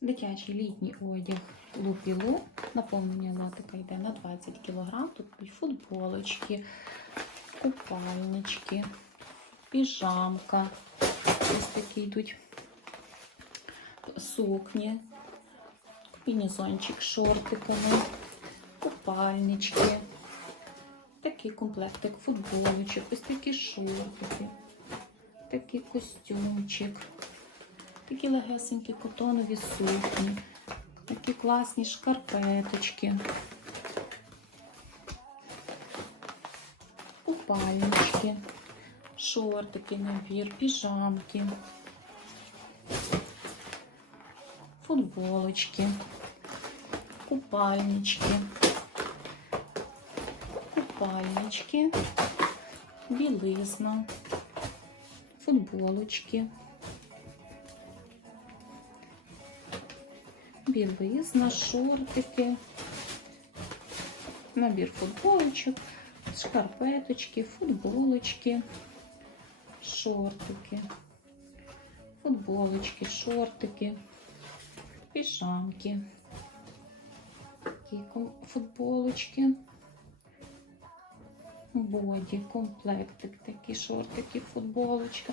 Дитячий літній одяг лупілу. Наповнення лотика йде на 20 кг. Тут і футболочки, купальнички, піжамка. Ось такі йдуть сукні, комбінезончик шортиками, купальнички. Такий комплектик футболочок, ось такі шортики, такий костюмчик, такі легесенькі котонові сукні, такі класні шкарпеточки, купальнички, шортики, набір, піжамки, футболочки, купальнички. Купальнички, білизна, футболочки, білизна, шортики, набір футболочок, шкарпеточки, футболочки, шортики, футболочки, шортики, піжамки, такі футболочки боді, комплектик, такі шортики, футболочка,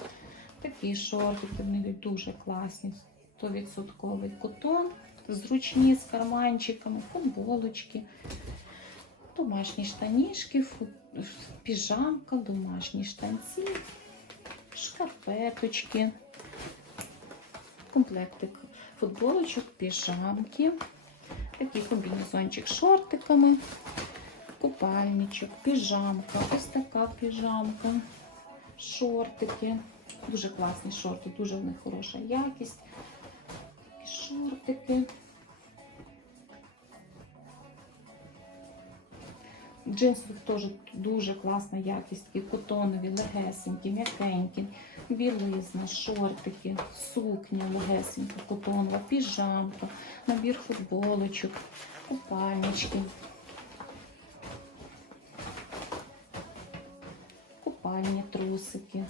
такі шортики, вони дуже класні. 100% котон, зручні з карманчиками, футболочки, домашні штанішки, фу- піжамка, домашні штанці, шкарпеточки, комплектик футболочок, піжамки, такий комбінезончик з шортиками купальничок, піжамка, ось така піжамка, шортики. Дуже класні шорти, дуже в них хороша якість. Шортики. Джинсових теж дуже класна якість, такі котонові, легесенькі, м'якенькі, білизна, шортики, сукня легесенька, котонова, піжамка, набір футболочок, купальнички. купальні трусики.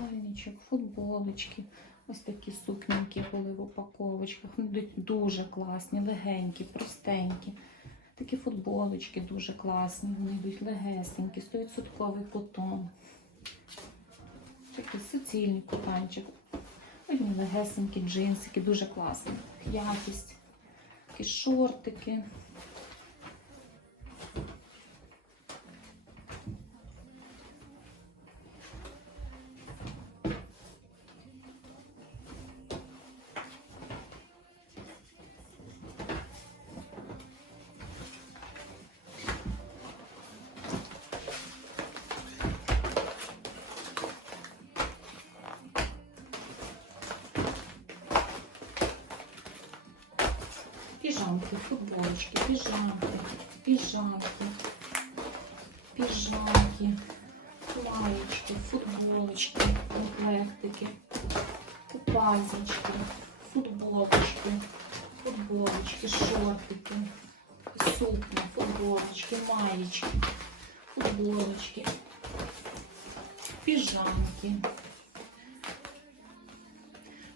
Купальничок, футболочки. Ось такі сукненькі були в упаковочках. Дуже класні, легенькі, простенькі. Такі футболочки дуже класні. Вони йдуть легесенькі, 100% котон. Такий суцільний кутанчик. Одні легесенькі джинсики, дуже класні. Якість. Такі шортики. Піжамки, футболочки, піжамки, піжамки, піжамки, маєчки, футболочки, комплектики, купальнички, футболочки, футболочки, шортики, сукня, футболочки, маєчки, футболочки, піжамки.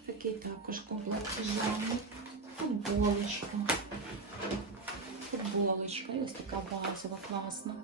Такий також комплект піжами. Футболочка. Футболочка. І ось така базова класна.